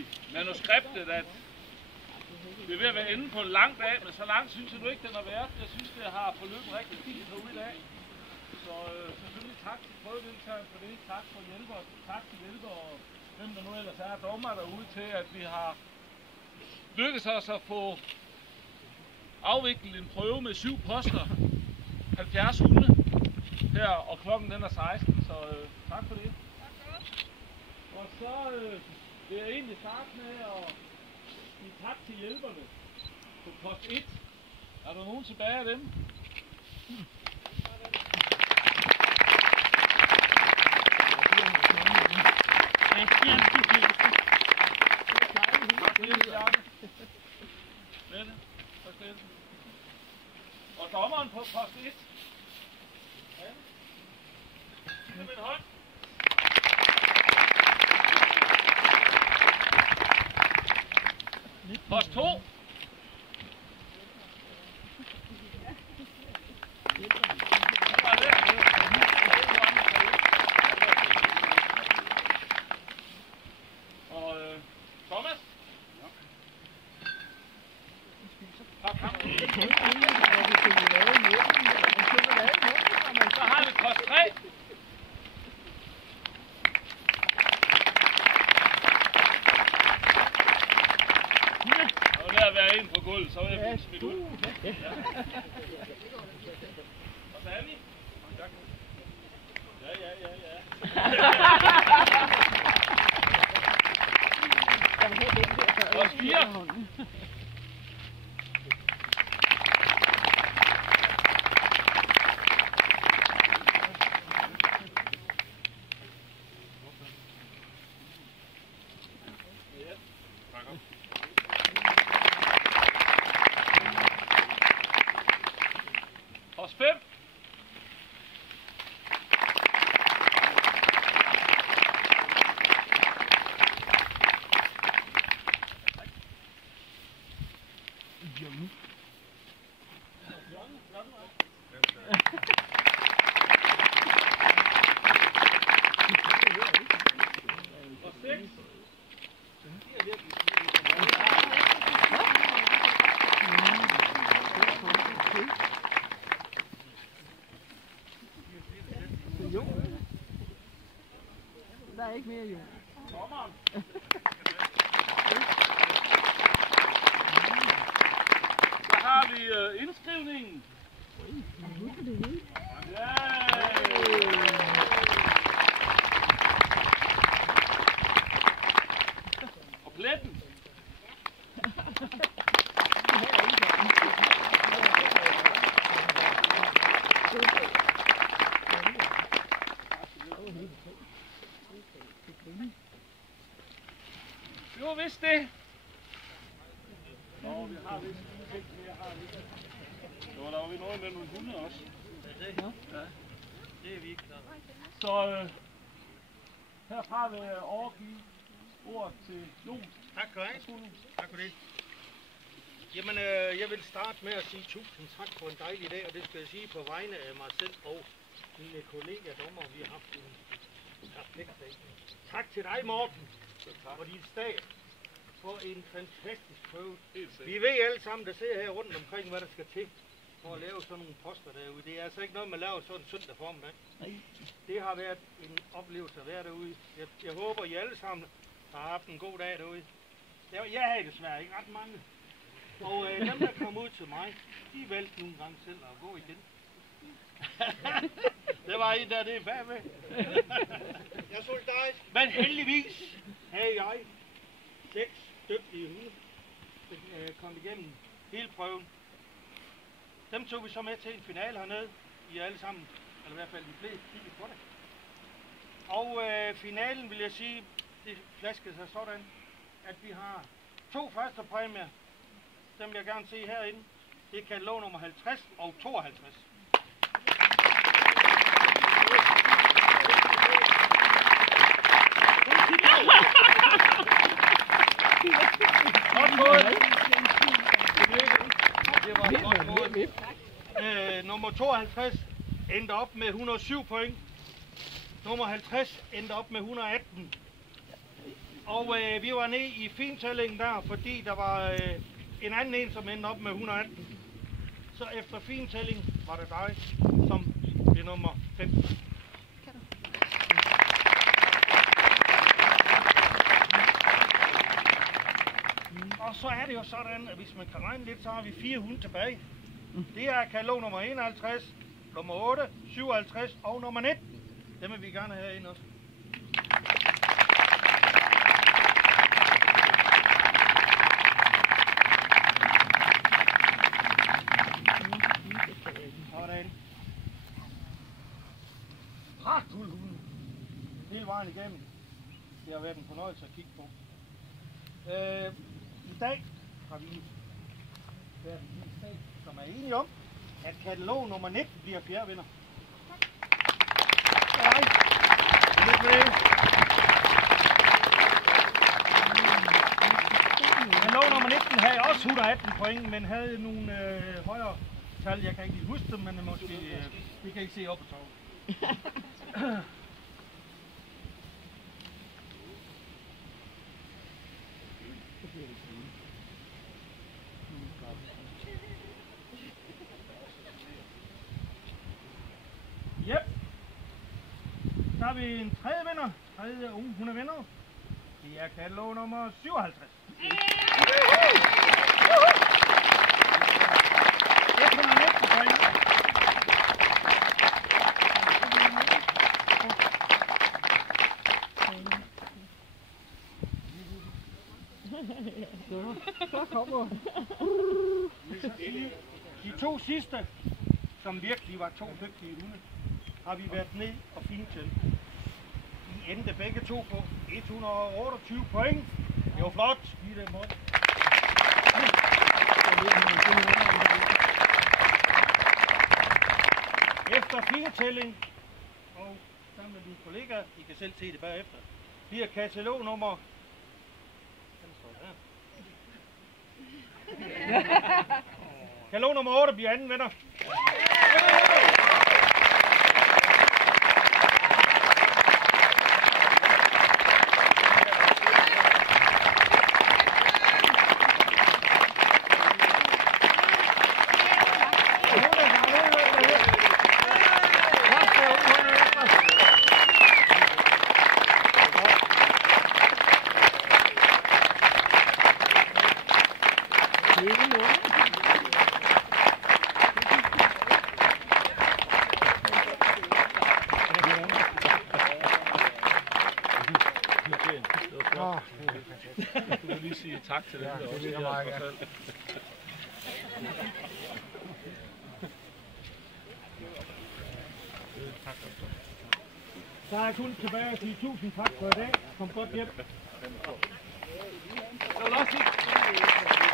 i manuskriptet, at vi er ved at være inde på en lang dag, men så langt synes jeg nu ikke, den har været. Jeg synes, det har forløbet rigtig fint herude i dag. Så selvfølgelig tak til prøvedeltagerne for det. Tak for hjælper, tak til hjælper og hvem der nu ellers er dommer derude til, at vi har lykkedes os at få afviklet en prøve med 7 poster, 70 hunde her, og klokken den er 16, så tak for det. Og så vil jeg egentlig starte med at sige tak til hjælperne på post 1. Er der nogen tilbage af dem? Og dommeren på post 1. Med en hånd. Post 2. Og Thomas. Så har vi post 3. Og der være en på gulvet, så vil jeg blive smidt ud. Og Danny. Ja. Post 4. Post 5. Der er ikke mere jo. Så har vi indskrivningen. Ja. Og pletten. Jo, vist det. Nå, vi har vist ikke mere, har vi ikke. Jo, der var vi noget med nogle hunde også. Ja. Det er vi ikke klar. Så herfra vil jeg overgive ordet til Jon. Tak for det. Tak for det. Jamen, jeg vil starte med at sige tusind tak for en dejlig dag, og det skal jeg sige på vegne af mig selv og mine kollegaer dommer. Vi har haft en perfekt dag. Tak til dig, Morten, og din stab for en fantastisk prøve. Vi ved alle sammen, der sidder her rundt omkring, hvad der skal til for at lave sådan nogle poster derude. Det er altså ikke noget, man laver sådan en søndag formiddag. Det har været en oplevelse at være derude. Jeg håber, I alle sammen har haft en god dag derude. Jeg havde desværre ikke ret mange. Og dem, der kom ud til mig, de valgte nogle gange selv at gå igen. Det var en der, det er bagved. Jeg så dig. Men heldigvis havde jeg 6 dygtige hunde, der kom igennem hele prøven. Dem tog vi så med til en finale hernede. I alle sammen, eller i hvert fald de fleste, kiggede på det. Og finalen vil jeg sige, det flaskede sig sådan, at vi har 2 første præmier. Dem vil jeg gerne se herinde. Det er katalog nummer 50 og 52. Godt gået. Det var godt gået. Nummer 52 endte op med 107 point. Nummer 50 endte op med 118. Og vi var nede i fintællingen der, fordi der var en anden en, som endte op med 118. Så efter fintælling var det dig, som blev nummer 5. Og så er det jo sådan, at hvis man kan regne lidt, så har vi 4 hunde tilbage. Det er katalog nummer 51, nummer 8, 57 og nummer 19. Dem vil vi gerne have ind også. Sådan. Pragtfuld hunde. Hele vejen igennem. Det har været en fornøjelse at kigge på. I dag har vi været en sag, som er enige om, at katalog nummer 19 bliver fjerde vinder. Nej. Katalog nummer 19 havde også 118 point, men havde nogle højere tal. Jeg kan ikke lige huske dem, men måske det kan I se op på tavlen. Yep. Så har vi en tredje vinder. Tredje hun er vinder. Det er katalog nummer 57. 119 point. Så kommer De 2 sidste, som virkelig var 2 dygtige hunde, har vi været ned og fintælle. I endte begge 2 på 128 point. Det var flot. Giv dem op. Efter fintælling, og sammen med mine kollegaer, I kan selv se det bagefter, bliver katalog nummer... Den står der. Katalog nummer 8 bliver anden vinder. Du vil lige sige tak til dem, der også er her. Der er kun tilbage at sige 1000 tak for i dag. Kom godt hjem.